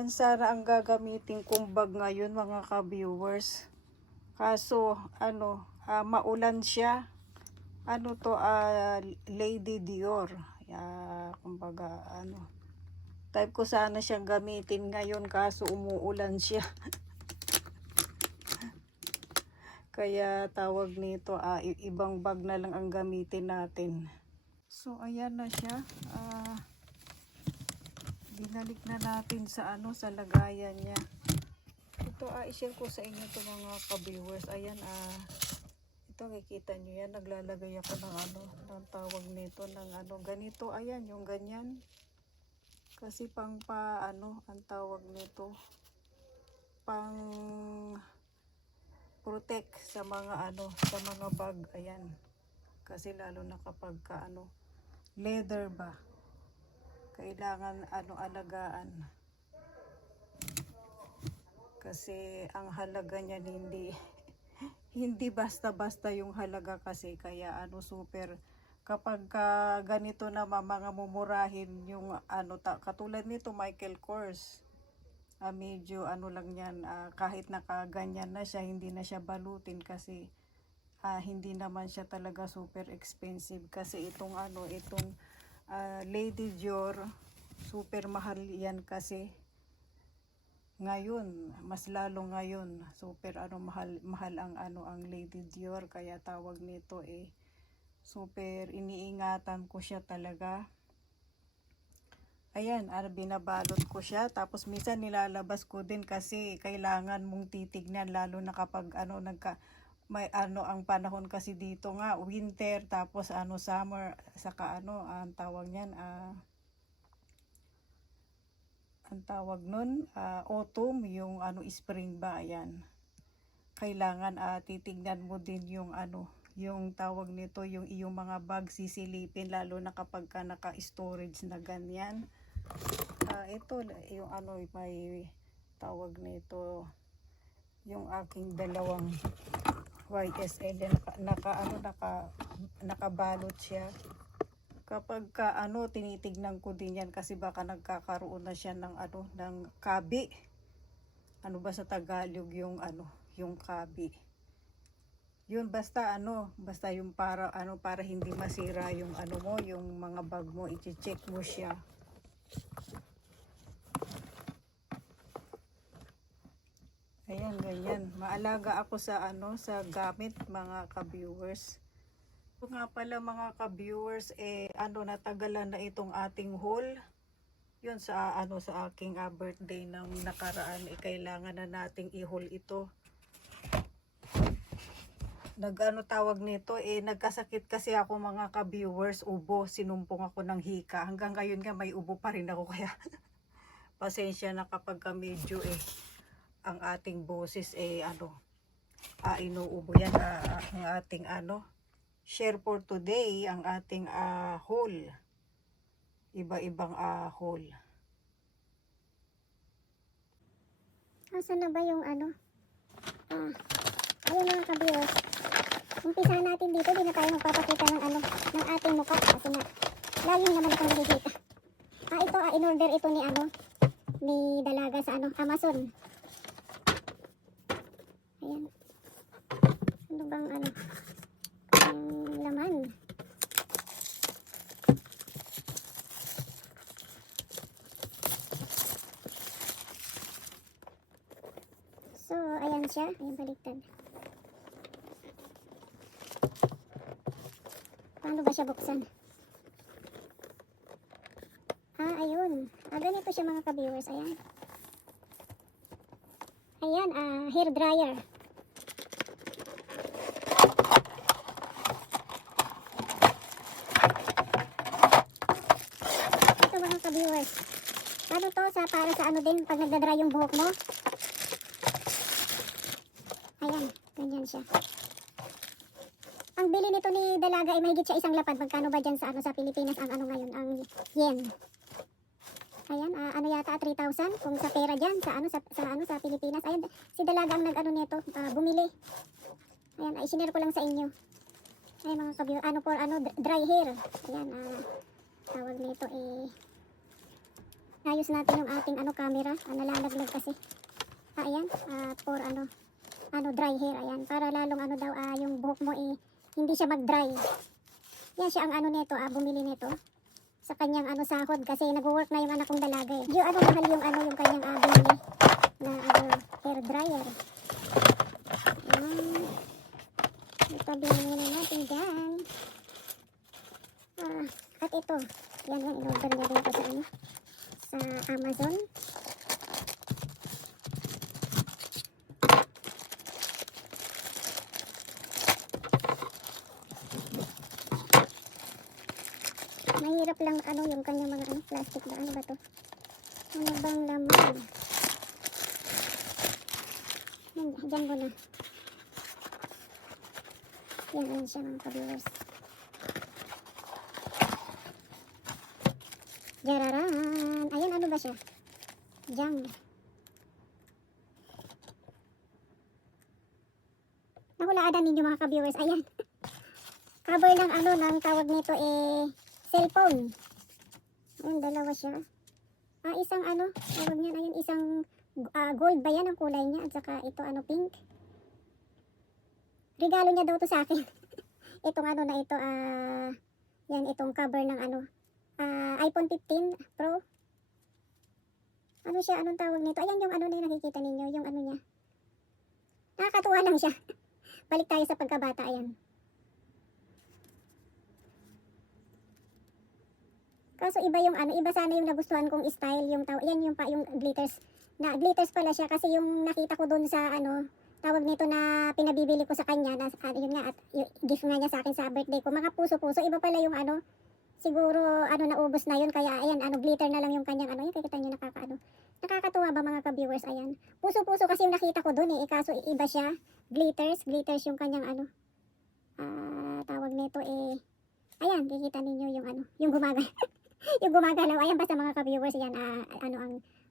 Ayan sana ang gagamitin kong bag ngayon mga ka-viewers. Kaso maulan siya. Ano to, Lady Dior. Kumbaga type ko sana siyang gamitin ngayon kaso umuulan siya. Kaya tawag nito, ibang bag na lang ang gamitin natin. So ayan na siya. Binalik na natin sa sa lagayan niya. Ito i-share ko sa inyo to mga ka-viewers. Ayan ito nakikita niyo yan, naglalagay ako ng ng tawag nito ng ganito. Ayan yung ganyan. Kasi ang tawag nito pang protect sa mga sa mga bag. Ayan. Kasi lalo na kapag leather ba, kailangan alagaan. Kasi ang halaga niya hindi basta-basta yung halaga kasi, kaya super kapag ganito na mga mumurahin yung katulad nito Michael Kors. Medyo lang yan, kahit nakaganyan na siya, hindi na siya balutin kasi hindi naman siya talaga super expensive. Kasi itong Lady Dior, super mahal yan kasi ngayon, mas lalo ngayon, super mahal ang Lady Dior, kaya tawag nito super iniingatan ko siya talaga. Ayan, binabalot ko siya, tapos minsan nilalabas ko din kasi kailangan mong titignan lalo na kapag may ang panahon kasi dito nga winter, tapos summer, saka ang tawag niyan ang tawag nun autumn, yung spring ba. Ayan, kailangan titignan mo din yung yung tawag nito, yung iyong mga bag sisilipin lalo na kapag naka-storage na ganyan. Ito yung may tawag nito, yung aking dalawang YSL nakabalot siya. Kapag tinitignan ko din yan kasi baka nagkakaroon na siya ng ng kabi. Ano ba sa Tagalog yung yung kabi? Yun, basta basta yung para para hindi masira yung mo, yung mga bag mo, i-check mo siya. Ayan, ganyan. Maalaga ako sa sa gamit mga ka-viewers. Ito nga pala mga ka-viewers, natagalan na itong ating haul. Yun sa sa aking birthday ng nakaraan, kailangan na nating i-haul ito. Tawag nito, nagkasakit kasi ako mga ka-viewers, ubo, sinumpong ako ng hika. Hanggang ngayon nga may ubo pa rin ako, kaya pasensya na kapag medyo ang ating boses inuubo yan. Ang ating share for today, ang ating haul, iba-ibang haul. Asan na ba yung ayun mga ka-viewers, umpisahan natin dito. Di na tayo magpapakita ng ng ating mukha kasi nga laging naman itong nakikita. Ito in-order ito ni Dalaga sa Amazon. Ayan, ano bang laman? So ayan siya, ayan, baliktad. Paano ba siya buksan? Ayun. Ganito siya mga ka-viewers. Ayan. Ayan, hair dryer. Ito mga ka-viewers. Ano to, para sa din, pag nagdadry yung buhok mo. Ayan, ganyan siya. Ang bili nito ni Dalaga ay mahigit siya 1 lapad. Magkano ba dyan sa sa Pilipinas ang ngayon, ang yen? Ayan, yata 3,000 kung sa pera dyan sa Pilipinas. Ayan, si Dalaga ang nito, bumili. Ayan, i-share ko lang sa inyo. Ayan mga ka-viewer, for dry hair. Ayan, tawag nito Ayos natin yung ating camera. Nalalaglag kasi. Ayan, for dry hair. Ayan, para lalong daw, yung buhok mo hindi siya mag-dry. Yan siya ang nito, bumili nito. Sa kanyang sahod kasi nag-work na yung anak kong dalaga eh. Yung mahal yung yung kanyang binili na hair dryer. Ayan. Itabihin na natin dyan. At ito, yan in-order niya dito sa Amazon. Mahirap lang yung kanyang mga plastic ba? Ano ba to? Ano bang laman? Diyan mo na. Yan siya mga ka-viewers. Jararan! Ayan, ano ba siya? Jam. Nahulaan ninyo mga ka-viewers. Ayan. Cover ng ng tawag nito cellphone. Ayan, dalawa siya. Isang tawag niyan, ayan, isang gold ba yan ang kulay niya? At saka ito pink. Regalo niya daw to sa akin. Itong na ito, yan, itong cover ng iPhone 15 Pro. Ano siya, anong tawag nito? Ayan yung na yung nakikita ninyo, yung niya. Nakakatuwa lang siya. Balik tayo sa pagkabata, ayan. Kaso iba yung iba sana yung nagustuhan kong style, yung yan yung glitters. Na glitters pala siya kasi yung nakita ko doon sa tawag nito na pinabibili ko sa kanya na yun nga at gift nga niya sa akin sa birthday ko. Mga puso-puso, iba pala yung siguro naubos na yun kaya ayan glitter na lang yung kanyang yung kikita niyo nakakatuwa ba mga ka-viewers, ayan. Puso-puso kasi yung nakita ko doon kaso iba siya. Glitters yung kanyang tawag nito ayan, kikita ninyo yung yung yung gumagalaw. Ayan basta mga ka-viewers yan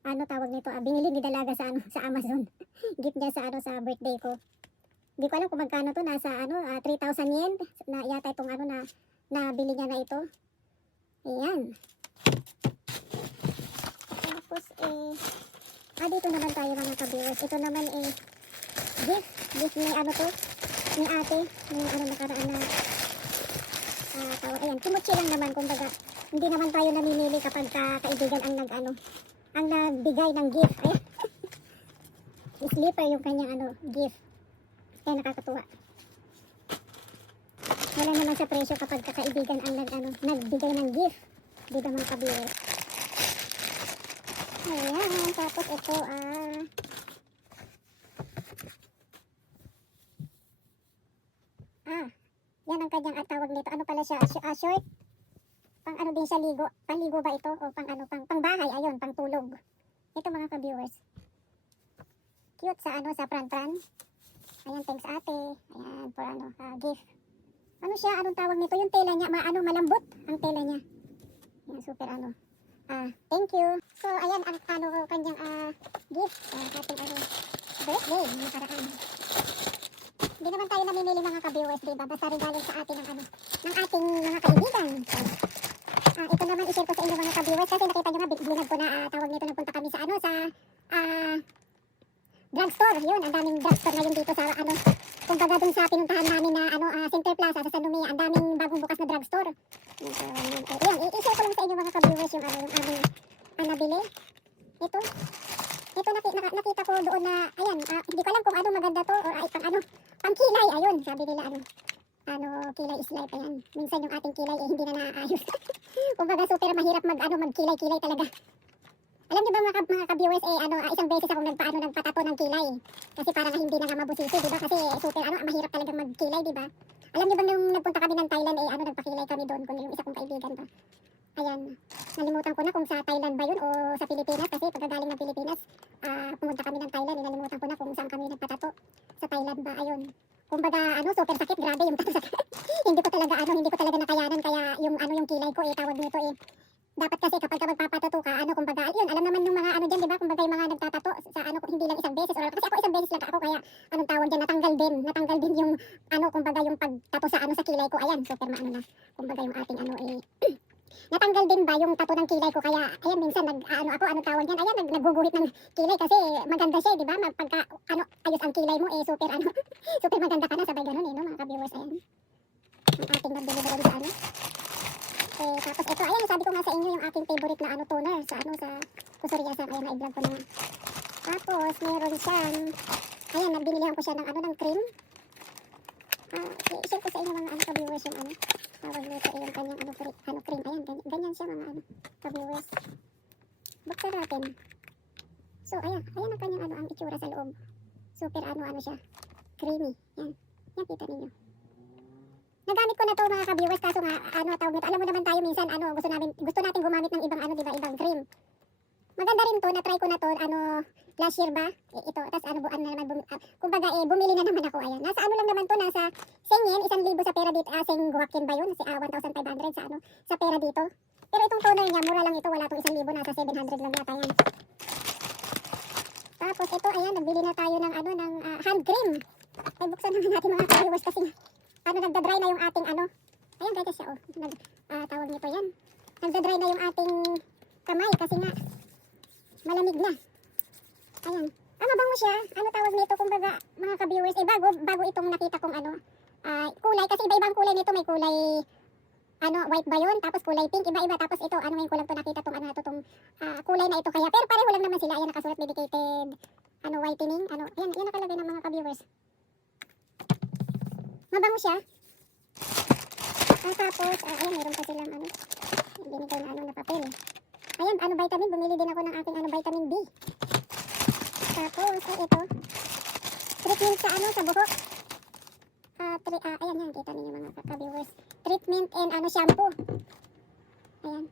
ang tawag nito binili ni Dalaga sa sa Amazon. Gift niya sa sa birthday ko. Hindi ko alam kung magkano to, nasa 3,000 yen na yata itong na nabili niya na ito. Ayan. Tapos dito naman tayo mga ka-viewers. Ito naman gift ni to ni ate ni nakaraan na tawag. Ayan, kimutsi lang naman kumbaga. Hindi naman tayo namimili kapag kaibigan ang ang nagbigay ng gift. Ayan. Slipper yung kanyang gift. Kaya nakakatuwa. Wala naman sa presyo kapag kakaibigan ang nagbigay ng gift. Di ba mga ka-viewers? Ayan, tapos ito yan ang kanyang tawag nito. Ano pala siya? Short. Pang din siya ligo. Panligo ba ito? O pang bahay. Ayun, pang tulog. Ito mga ka-viewers. Cute sa sa pran-pran. Ayan, thanks ate. Ayan, for gift. Ano siya? Anong tawag nito? Yung tela niya, malambot ang tela niya. Ayan, super thank you. So, ayan ang kanyang gift ating birthday nakaraan. Hindi naman tayo namimili mga ka-viewers, diba? Basta regalo sa atin ng ating mga kaibigan. Ito naman i-share ko sa inyo mga ka-viewers kasi nakita nyo nga, binag ko na tawag nito, nagpunta kami sa sa drugstore. Yun, ang daming drugstore ngayon dito sa kumbaga dun sa pinuntahan namin na Center Plaza sa San Lumia, ang daming bagong bukas na drugstore. Yun, i-share ko lang sa inyo mga ka-viewers yung aming nabili. Ito nakita ko doon na ayan, hindi ko alam kung maganda to or pang kilay. Ayun, sabi nila kilay is life. Ayan, minsan yung ating kilay hindi na naayos. Kumbaga super mahirap magkilay-kilay talaga. Alam niyo ba mga ka-viewers isang beses akong nagpatato ng kilay. Kasi para hindi na nga mabusisi, di ba? Kasi super mahirap talagang magkilay, di ba? Alam niyo ba nung nagpunta kami ng Thailand nagpakilay kami doon kung yung isa kong kaibigan ba. Ayan, nalimutan ko na kung sa Thailand ba yun o sa Pilipinas kasi pagkagaling ng Pilipinas, pumunta kami ng Thailand, nalimutan ko na kung saan kami nagpatato. Sa Thailand ba, ayun. Kumbaga super sakit, grabe yung tato sa hindi ko talaga nakayanan kaya yung kilay ko tawag nito dapat kasi kapag magpapatato ka kumbaga yun alam naman yung mga diyan, di ba? Kumbaga yung mga nagtatato sa hindi lang isang beses or kasi ako isang beses lang ako kaya tawag diyan natanggal din yung kumbaga yung pagtato sa sa kilay ko. Ayan, super na kumbaga yung ating natanggal din ba yung tato ng kilay ko, kaya ayan minsan ano tawag niyan, ayan nagguguhit ng kilay kasi maganda siya, di ba? Pagka ayos ang kilay mo super super maganda ka na, sabay ganun no mga ka-viewers. Ayan ang ating nabili doon sa tapos ito, ayan sabi ko nga sa inyo yung aking favorite na toner sa sa kusuriyasan. Ayan, na-vlog ko na nga. Tapos meron siyang, ayan, nabinilihan ko siya ng cream. I-share ko sa inyo mga ka-viewers yung tawag nito yung kanyang cream. Ayan, ganyan siya mga ka-viewers. Buksan natin. So ayan ang kanyang ang itsura sa loob. Super siya, creamy. Yan kita ninyo. Nagamit ko na to mga ka-viewers, kaso nga tawag nito, alam mo naman tayo minsan gusto natin gumamit ng ibang di ba, ibang cream. Maganda rin to, na-try ko na to last year ba? Ito, tas kumbaga bumili na naman ako. Ayan, nasa lang naman to, nasa singin, 1,000 sa pera dito, sing guwakin ba yun? 1,500 sa pera dito. Pero itong toner niya, mura lang ito, wala tong 1,000, nasa 700 lang yata yan. Tapos ito, ayan, nagbili na tayo ng ng hand cream. Ay, buksan naman natin mga ka-viewers kasi nagda-dry na yung ating ayan guys siya tawag nito yan, nagda-dry na yung ating kamay kasi nga malamig na. Ayan, mabango siya, tawag nito, kumbaga mga ka-viewers, bago itong nakita kong kulay, kasi iba-ibang kulay nito, may kulay white ba yun, tapos kulay pink, iba-iba, tapos ito ngayon ko lang to nakita tong kulay na ito, kaya pero pareho lang naman sila. Ayan, nakasulat medicated whitening, yan nakalagay ng mga ka-viewers. Mabango siya. Tapos, ayan, meron pa silang binigay na papel. Ayan, vitamin, bumili din ako ng aking vitamin B. Tapos, ito, treatment sa buhok. Ayan, kita ninyo mga ka-viewers. Treatment and shampoo. Ayan.